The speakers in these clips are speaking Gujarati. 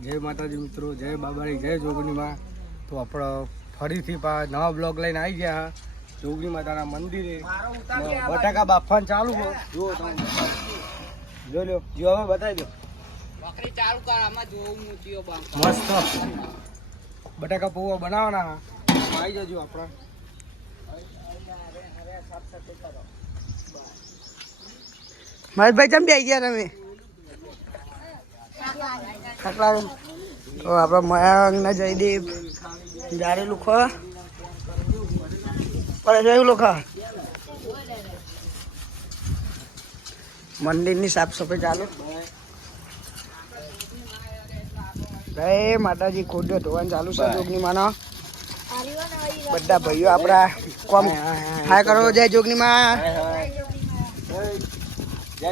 જય માતાજી મિત્રો, જય બાબારી, જય જોગણી માં. તો આપણે ફરીથી નવા બ્લોગ લઈને આવી ગયા જોગણી માતાના મંદિરે. બટાકા બાફવાનું ચાલુ છે. જુઓ તમે, જો લ્યો, જો હવે બતાવી દો. બકરી ચાલુ કર, આમાં જોવું મૂતીઓ મસ્ત બટાકા પૌવા બનાવવાના. આવી જજો આપણે. મહેશભાઈ કેમ બે ગયા તમે? તો આપણા મયાંગ ના જયદેવ જારે લુખો જયું લુખા મંદિરની સાફ સફાઈ ચાલુ. જય માતાજી. ખોડ્યો ધોવાનું ચાલુ છે જોગની માનો. બધા ભાઈઓ આપણા કોમ હાય કરો. જય જોગની માં, જય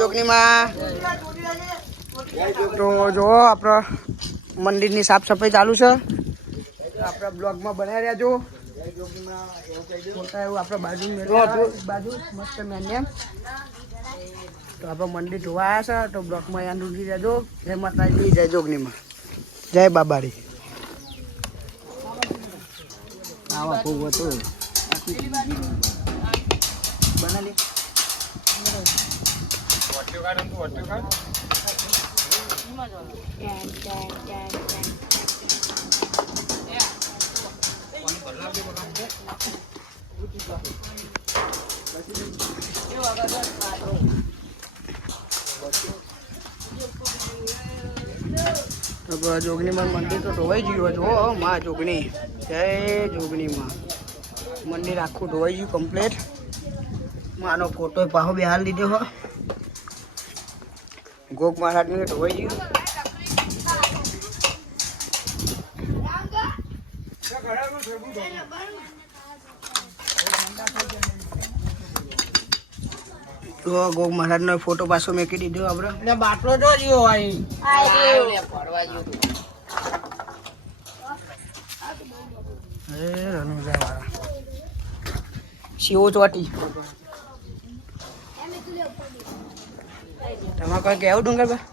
જોગની માં. તો જો આપણા મંદિરની સાફ સફાઈ ચાલુ છે. આપણા બ્લોગમાં બનાવી રહ્યા છો. એવું આપણે બાજુ બાજુ મસ્ત મેન્યમ. તો આપણે મંદિર જોવા આવ્યા છે. તો બ્લોગમાં યાદ ઉઠી રહેજો. જય માતાજી, જય જોગનીમાં, જય બાબારી. આવા ખૂબ હતું બનાવી. જોગણી માં મંદિર તો ધોવાઈ ગયું. જો માં જોગણી, જય જોગણી માં. મંદિર આખું ધોવાઈ ગયું કમ્પ્લીટ. માનો ફોટો પાહો બિહાર લીધો હો. ગોગ મહારાજ ને ધોવાઈ ગયું. તો ગોગ મહારાજ નો ફોટો પાછો મેકી દીધો. આપડે બાટલો જો જીવો શિવો ચોટી. તમારે કોઈ કેવું ડુંગર બા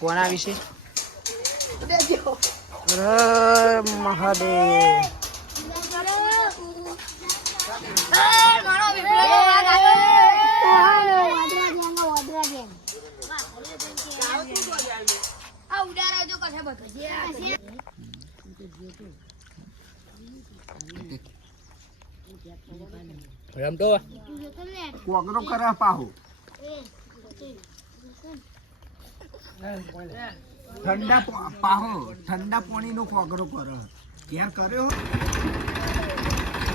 કોના વિશે? મહાદેવ. કોગરો કરે પાહુ ઠંડા પાહો ઠંડા પાણી નો કોગરો કરે ક્યાં કર્યો.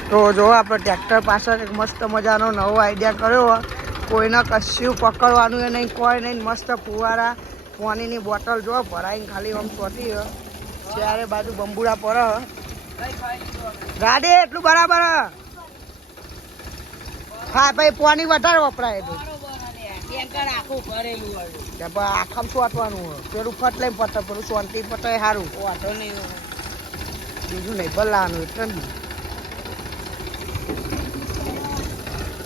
તો જો આપણે ટ્રેક્ટર પાછળ એક મસ્ત મજાનો નવો આઈડિયા કર્યો. કોઈને કશું પકડવાનું એ નહીં, કોઈ નહીં. મસ્ત ફુવારા પાણીની બોટલ જો ભરાઈને ખાલી આમ ચોટી ચારે બાજુ બંબુડા પર. ગાડી એટલું બરાબર. હા ભાઈ, પાણી વધારે વપરાય તો આખામ સોટવાનું હોય. પેલું ફટ લઈને પટે, પેલું શાંતિ પટે સારું. બીજું નહીં ભલાવાનું એટલે જ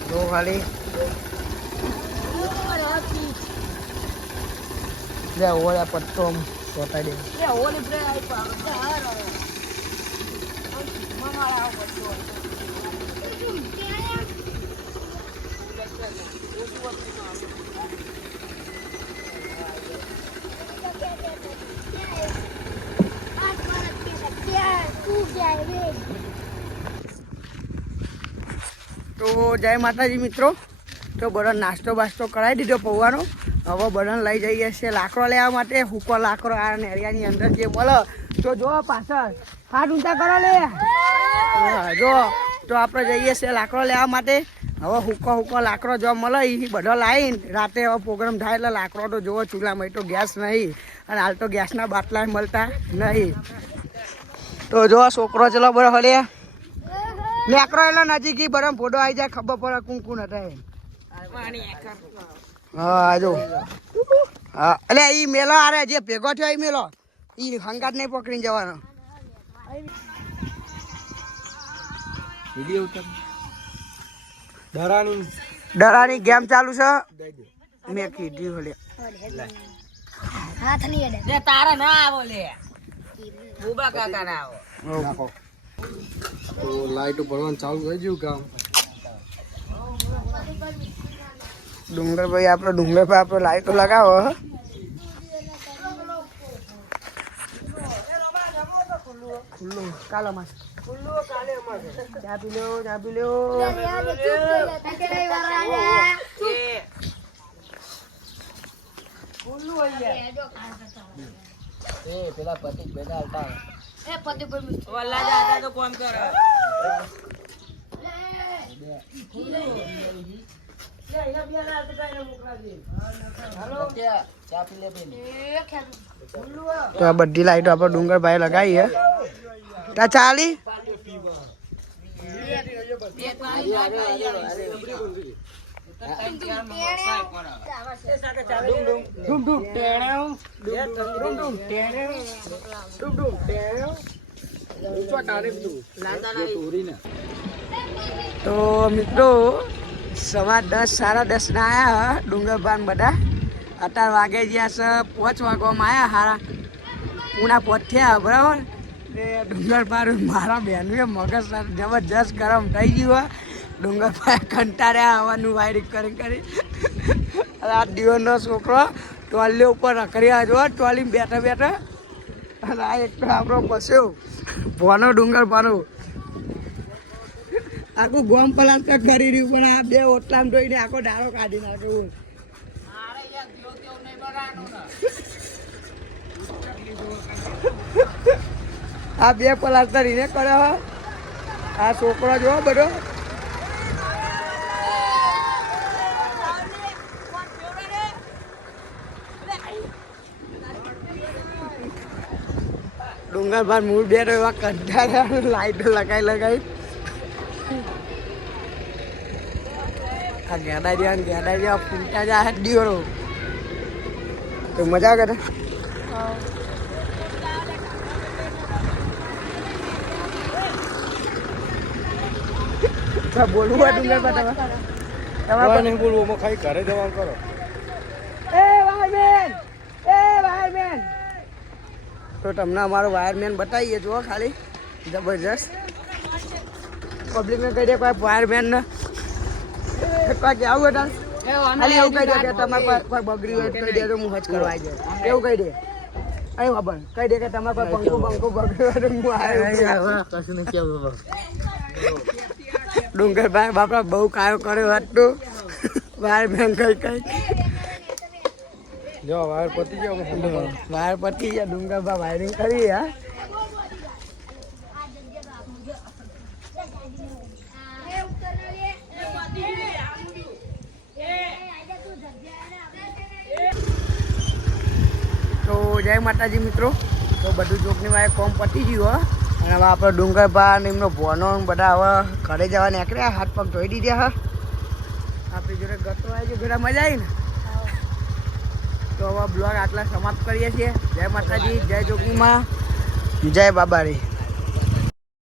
તો ખાલી ઓળ્યા પટ્ટો સોટાઈ દે. તો જય માતાજી મિત્રો. તો બધા નાસ્તો બાસ્તો કરાવી દીધો પૌવાનો. હવે બધાને લઈ જઈએ છીએ લાકડો લેવા માટે. હુકો લાકડો આ નેરિયાની અંદર જે મળે. તો જો પાછળ હાથ ઊંચા કરો લે. જો તો આપણે જઈએ છીએ લાકડો લેવા માટે. હવે હુકો લાકડો જો મળે એ બધો લાવીને રાતે હવે પ્રોગ્રામ થાય એટલે લાકડો તો જોવો ચૂલામાં. તો ગેસ નહીં, અને હાલ તો ગેસના બાટલા મળતા નહીં. તો જો છોકરો ચલો બરો હલે નેકરો એટલે નજીક બરાબર ફોટો આવી જાય, ખબર પડે કોણ કોણ હતા. હા જો હા, એટલે એ મેલો આરે જે ભેગો થયો એ મેલો એ હંગાત નહીં પકડીને જવાનો. દરાની ગેમ ચાલુ છે. મેં કીધું હલે હાથ નહીં અડે લે તારા ના આવો લે બુબા કાકા ના આવો નાખો તો લાઈટ ભરવાનું ચાલુ થઈ ગયું કામ. ડુંગરભાઈ આપણો લાઈટો લગાવો ખુલ્લું કાલે અમારે ચા પી લો પેલા પતિ બેડા આવતા એ પતિ પર વલ્લા જાતા તો કોમ કરે ચા પી લે બેન તો આ બધી લાઈટો આપણે ડુંગરભાઈ લગાવી હે ત્યાં ચાલી તો મિત્રો 10:15 10:30 ના આયા ડુંગરભાન બધા અત્યારે વાગે જ્યાં છે 5 વાગવામાં આવ્યા હારા પૂણા 5 થયા બરાબર ને ડુંગરભાઈ મારા બહેનનું મગજ જબરજસ્ત ગરમ થઈ ગયું ડુંગરભાઈ કંટાળ્યા આવવાનું વાયરિંગ કરી આ દિવસનો છોકરો ટોલી ઉપર રખડ્યા જો ટોલી બેઠા અને આ એક તો આપણો બસ્યો ભોનો ડુંગરભાનો આખું ગોમ પલાસ કરી રહ્યું પણ આ બે ઓટલામ જોઈને આખો ડાળો કાઢી નાખ્યો આ બે પલાસ્ટર એને કર્યો આ છોકરો જો બધો ડુંગરભાઈ મૂળ બે એવા કંટાળ્યા લાઈટો લગાવી આ ગેડા જ્યાં ફૂલતા જાય દિયોરો તો મજા કરે બોલવું હોય ડુંગરભાઈ તમારે નહીં બોલવું ખાલી ઘરે જવાનું કરો. એ વાયરમેન તો તમને અમારો વાયરમેન બતાવીએ જુઓ ખાલી જબરજસ્ત પબ્લિકને કહી દે કોઈ વાયરમેન ને કોઈ આવું હતા ખાલી એવું કહી દે કે તમારે કોઈ બગડી હોય કહી દે તો હું હજ કરવા આવી જાય એવું કહી દે અહીં ખબર કહી દે કે તમારે કોઈ પંખો બગડ્યું હોય તો હું આવ્યો ડુંગરભાઈ બાપા બહુ કાયો કર્યો હતું વાયરમેન કઈ જો વાયર પતી ગયો વાયર પતી ગયા ડુંગરભાઈ વાયરિંગ કરી હા તો જય માતાજી મિત્રો તો બધું જોકની વાય કોમ પતી ગયું અને હવે આપણો ડુંગરભાઈ ને એમનો ભોનો બધા હવે ઘરે જવા નીકળ્યા હાથ પગ ધોઈ દીધા હા આપણી જોડે ગતો આવી છે ઘરે મજા આવી ને તો હવે બ્લોગ આટલા સમાપ્ત કરીએ છીએ જય માતાજી જય જોગીમાં જય બાબારી